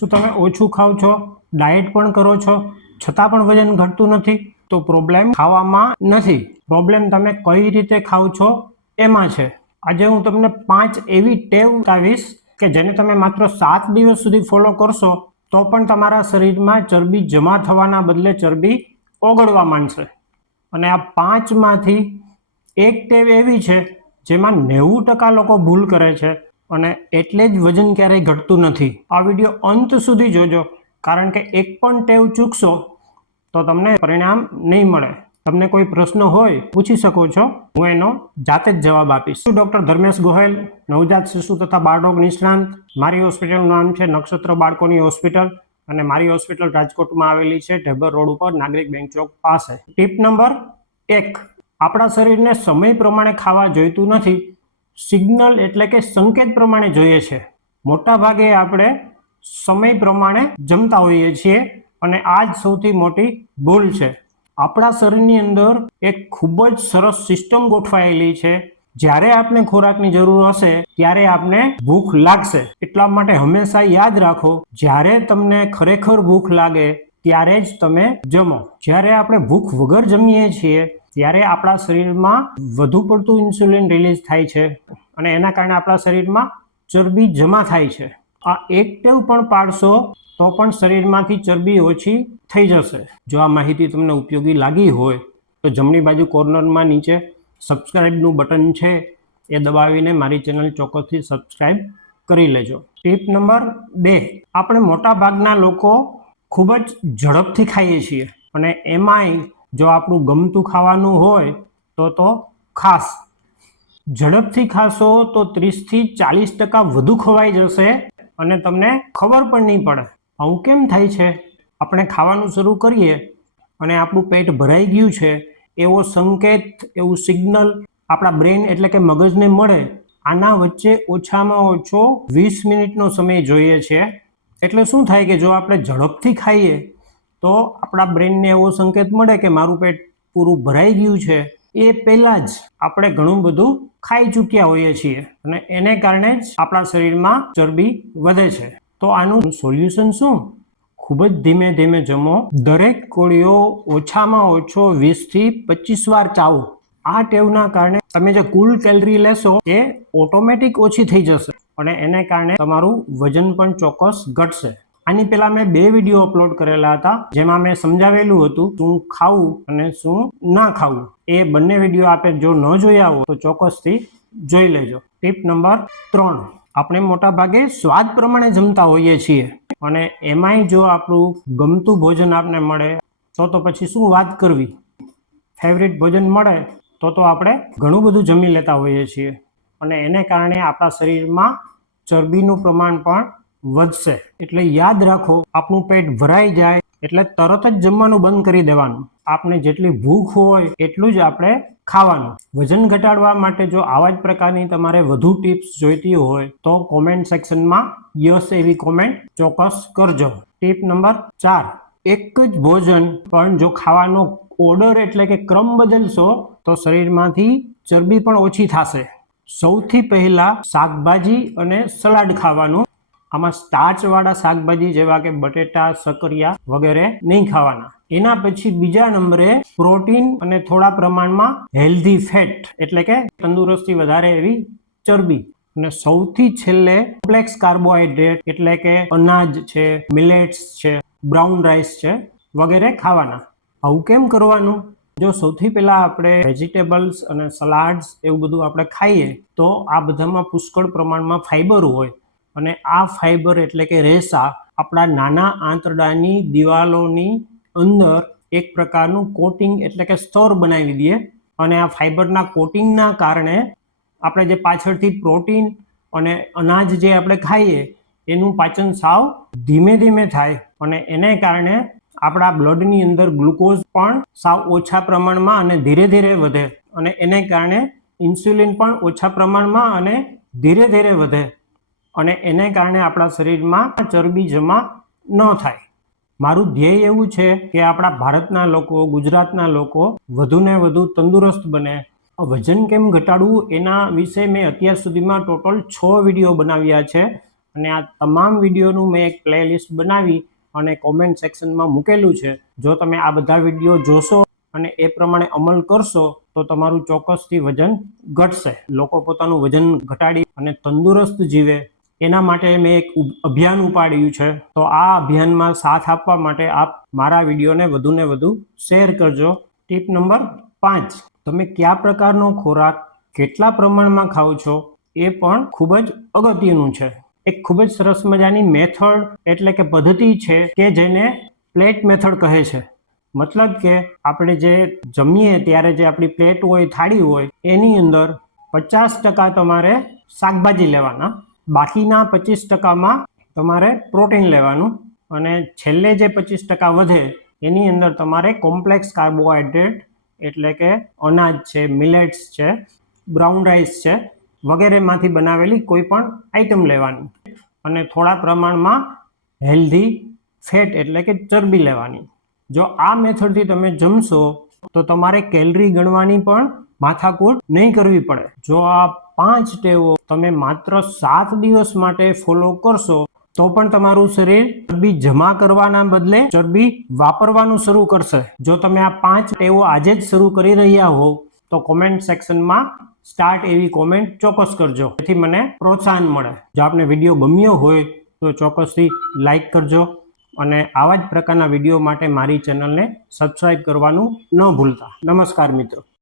શું તમે ઓછું ખાવ છો, ડાયટ પણ કરો છો, છતાં પણ વજન ઘટતું નથી? તો પ્રોબ્લેમ ખાવામાં નથી, પ્રોબ્લેમ તમે કઈ રીતે ખાવ છો એમાં છે. આજે હું તમને 5 એવી ટેવ બતાવીશ કે જેને તમે માત્ર 7 દિવસ સુધી ફોલો કરશો તો પણ તમારા શરીરમાં ચરબી જમા થવાના બદલે ચરબી ઓગળવા માંડશે. અને આ 5માંથી એક ટેવ એવી છે જેમાં 90% લોકો ભૂલ કરે છે અને એટલે જ વજન ક્યારેય ઘટતું નથી. આ વિડીયો અંત સુધી જોજો, કારણ કે એક પણ ટેવ ચૂકશો તો તમને પરિણામ નહીં મળે. તમને કોઈ પ્રશ્ન હોય પૂછી શકો છો, હું એનો જાતે જ જવાબ આપીશ. ડોક્ટર ધર્મેશ ગોહેલ, નવજાત શિશુ તથા બાળરોગ નિષ્ણાંત. મારી હોસ્પિટલનું નામ છે નક્ષત્ર બાળકોની હોસ્પિટલ અને મારી હોસ્પિટલ રાજકોટમાં આવેલી છે, ઢેબર રોડ ઉપર, નાગરિક બેંક ચોક પાસે. ટીપ નંબર 1, આપણા શરીરને સમય પ્રમાણે ખાવા જોઈતું નથી, સિગ્નલ એટલે કે સંકેત પ્રમાણે જોઈએ છે. મોટા ભાગે આપણે સમય પ્રમાણે જમતા હોઈએ છીએ અને આ જ સૌથી મોટી ભૂલ છે. આપણા શરીરની અંદર એક ખૂબ જ સરસ સિસ્ટમ ગોઠવાયેલી છે. જ્યારે આપણે ખોરાકની જરૂર હશે ત્યારે આપણે ભૂખ લાગશે. એટલા માટે હંમેશા યાદ રાખો, જ્યારે તમને ખરેખર ભૂખ લાગે ત્યારે જ તમે જમો. જ્યારે આપણે ભૂખ વગર જમીએ છીએ ત્યારે આપણા શરીરમાં વધુ પડતું ઇન્સ્યુલિન રિલીઝ થાય છે અને એના કારણે આપણા શરીરમાં ચરબી જમા થાય છે. આ એક ટેવ પણ પાડશો તો પણ શરીરમાંથી ચરબી ઓછી થઈ જશે. જો આ માહિતી તમને ઉપયોગી લાગી હોય તો જમણી બાજુ કોર્નરમાં નીચે સબસ્ક્રાઇબનું બટન છે એ દબાવીને મારી ચેનલ ચોક્કસથી સબસ્ક્રાઇબ કરી લેજો. ટીપ નંબર 2, આપણે મોટા ભાગના લોકો ખૂબ જ ઝડપથી ખાઈએ છીએ અને એમાંય જો આપણું ગમતું ખાવાનું હોય તો ખાસ ઝડપથી ખાશો તો 30થી 40% વધુ ખવાઈ જશે અને તમને ખબર પણ નહીં પડે. આવું કેમ થાય છે? આપણે ખાવાનું શરૂ કરીએ અને આપણું પેટ ભરાઈ ગયું છે એવો સંકેત, એવું સિગ્નલ આપણા બ્રેન એટલે કે મગજને મળે. આના વચ્ચે ઓછામાં ઓછો 20 મિનિટનો સમય જોઈએ છે. એટલે શું થાય કે જો આપણે ઝડપથી ખાઈએ તો આપણા બ્રેનને એવો સંકેત મળે કે મારું પેટ પૂરું ભરાઈ ગયું છે. એ પહેલાં જ આપણે ઘણું બધું ખાઈ ચૂક્યા હોઈએ છીએ અને એને કારણે જ આપણા શરીરમાં ચરબી વધે છે. તો આનું સોલ્યુશન શું? ખૂબ જ ધીમે ધીમે જમો. દરેક કોળીઓ ઓછામાં ઓછો 20થી 25 વાર ચાવો. આ ટેવના કારણે તમે જે કુલ કેલરી લેશો એ ઓટોમેટિક ઓછી થઈ જશે અને એને કારણે તમારું વજન પણ ચોક્કસ ઘટશે. આની પહેલા મેં 2 વિડીયો અપલોડ કરેલા હતા જેમાં મેં સમજાવેલું હતું શું ખાવું અને શું ના ખાવું. એ બંને વિડીયો આપે જો ન જોયા હોય તો ચોક્કસથી જોઈ લેજો. ટીપ નંબર 3, આપણે મોટા ભાગે સ્વાદ પ્રમાણે જમતા હોઈએ છીએ અને એમાંય જો આપણું ગમતું ભોજન આપને મળે તો પછી શું વાત કરવી. ફેવરિટ ભોજન મળે તો આપણે ઘણું બધું જમી લેતા હોઈએ છીએ અને એને કારણે આપણા શરીરમાં ચરબીનું પ્રમાણ પણ વધશે. એટલે યાદ રાખો, આપણું પેટ ભરાઈ જાય એટલે તરત જ જમવાનું બંધ કરી દેવાનું. આપણે જેટલી ભૂખ હોય એટલું જ આપણે ખાવાનું. વજન ઘટાડવા માટે જો આવા જ પ્રકારની તમારે વધુ ટિપ્સ જોઈતી હોય તો કોમેન્ટ સેક્શનમાં યસ એવી કોમેન્ટ ચોક્કસ કરજો. ટીપ નંબર 4, એક જ ભોજન પણ જો ખાવાનો ઓર્ડર એટલે કે ક્રમ બદલશો તો શરીરમાંથી ચરબી પણ ઓછી થશે. સૌથી પહેલા શાકભાજી અને સલાડ ખાવાનું. આમાં સ્ટાર્ચવાળા શાકભાજી જેવા કે બટેટા, સકરિયા વગેરે નહીં ખાવાના. એના પછી બીજા નંબરે પ્રોટીન અને થોડા પ્રમાણમાં હેલ્ધી ફેટ એટલે કે તંદુરસ્તી વધારે એવી ચરબી. અને સૌથી છેલ્લે કોમ્પ્લેક્સ કાર્બોહાઈડ્રેટ એટલે કે અનાજ છે, મિલેટ્સ છે, બ્રાઉન રાઈસ છે વગેરે ખાવાના. આવું કેમ કરવાનું? જો સૌથી પહેલા આપણે વેજીટેબલ્સ અને સલાડ્સ એવું બધું આપણે ખાઈએ તો આ બધામાં પુષ્કળ પ્રમાણમાં ફાઈબર હોય અને આ ફાઈબર એટલે કે રેસા આપણા નાના આંતરડાની દિવાલોની અંદર એક પ્રકારનું કોટિંગ એટલે કે સ્તર બનાવી દે અને આ ફાઈબરના કોટિંગના કારણે આપણે જે પાછળથી પ્રોટીન અને અનાજ જે આપણે ખાઈએ એનું પાચન સાવ ધીમે ધીમે થાય અને એને કારણે આપણા બ્લડની અંદર ગ્લુકોઝ પણ સાવ ઓછા પ્રમાણમાં અને ધીરે ધીરે વધે અને એને કારણે ઇન્સ્યુલિન પણ ઓછા પ્રમાણમાં અને ધીરે ધીરે વધે અને એને કારણે આપણા શરીરમાં ચરબી જમા ન થાય. મારું ધ્યેય એવું છે કે આપણા ભારતના લોકો, ગુજરાતના લોકો વધુને વધુ તંદુરસ્ત બને. વજન કેમ ઘટાડવું એના વિશે મેં અત્યાર સુધીમાં ટોટલ 6 વિડીયો બનાવ્યા છે અને આ તમામ વિડીયોનું મેં એક પ્લેલિસ્ટ બનાવી અને કોમેન્ટ સેક્શનમાં મૂકેલું છે. જો તમે આ બધા વિડીયો જોશો અને એ પ્રમાણે અમલ કરશો તો તમારું ચોક્કસથી વજન ઘટશે. લોકો પોતાનું વજન ઘટાડી અને તંદુરસ્ત જીવે એના માટે મેં એક અભિયાન ઉપાડ્યું છે. તો આ અભિયાનમાં સાથ આપવા માટે આપ મારા વિડીયોને વધુને વધુ શેર કરજો. ટીપ નંબર 5, તમે કયા પ્રકારનો ખોરાક કેટલા પ્રમાણમાં ખાઓ છો એ પણ ખૂબ જ અગત્યનું છે. એક ખૂબ જ સરસ મજાની મેથડ એટલે કે પદ્ધતિ છે કે જેને પ્લેટ મેથડ કહે છે. મતલબ કે આપણે જે જમીએ ત્યારે જે આપણી પ્લેટ હોય, થાળી હોય, એની અંદર 50% તમારે શાકભાજી લેવાના, બાકીના 25%માં તમારે પ્રોટીન લેવાનું અને છેલ્લે જે 25% વધે એની અંદર તમારે કોમ્પ્લેક્સ કાર્બોહાઈડ્રેટ એટલે કે અનાજ છે, મિલેટ્સ છે, બ્રાઉન રાઈસ છે વગેરેમાંથી બનાવેલી કોઈ પણ આઈટમ લેવાની અને થોડા પ્રમાણમાં હેલ્ધી ફેટ એટલે કે ચરબી લેવાની. જો આ મેથડથી તમે જમશો તો તમારે કેલરી ગણવાની પણ માથાકૂટ નહીં કરવી પડે. જો આ 5 ટેવો તમે માત્ર 7 દિવસ માટે ફોલો કરશો તો પણ તમારું શરીર ચરબી જમા કરવાના બદલે ચરબી વાપરવાનું શરૂ કરશે. જો તમે આ 5 ટેવો આજે જ શરૂ કરી રહ્યા હો તો કોમેન્ટ સેક્શનમાં સ્ટાર્ટ એવી કોમેન્ટ ચોક્કસ કરજો, જેથી મને પ્રોત્સાહન મળે. જો આપને વિડીયો ગમ્યો હોય તો ચોક્કસથી લાઈક કરજો અને આવા જ પ્રકારના વિડીયો માટે મારી ચેનલને સબસ્ક્રાઇબ કરવાનું ન ભૂલતા. નમસ્કાર મિત્રો.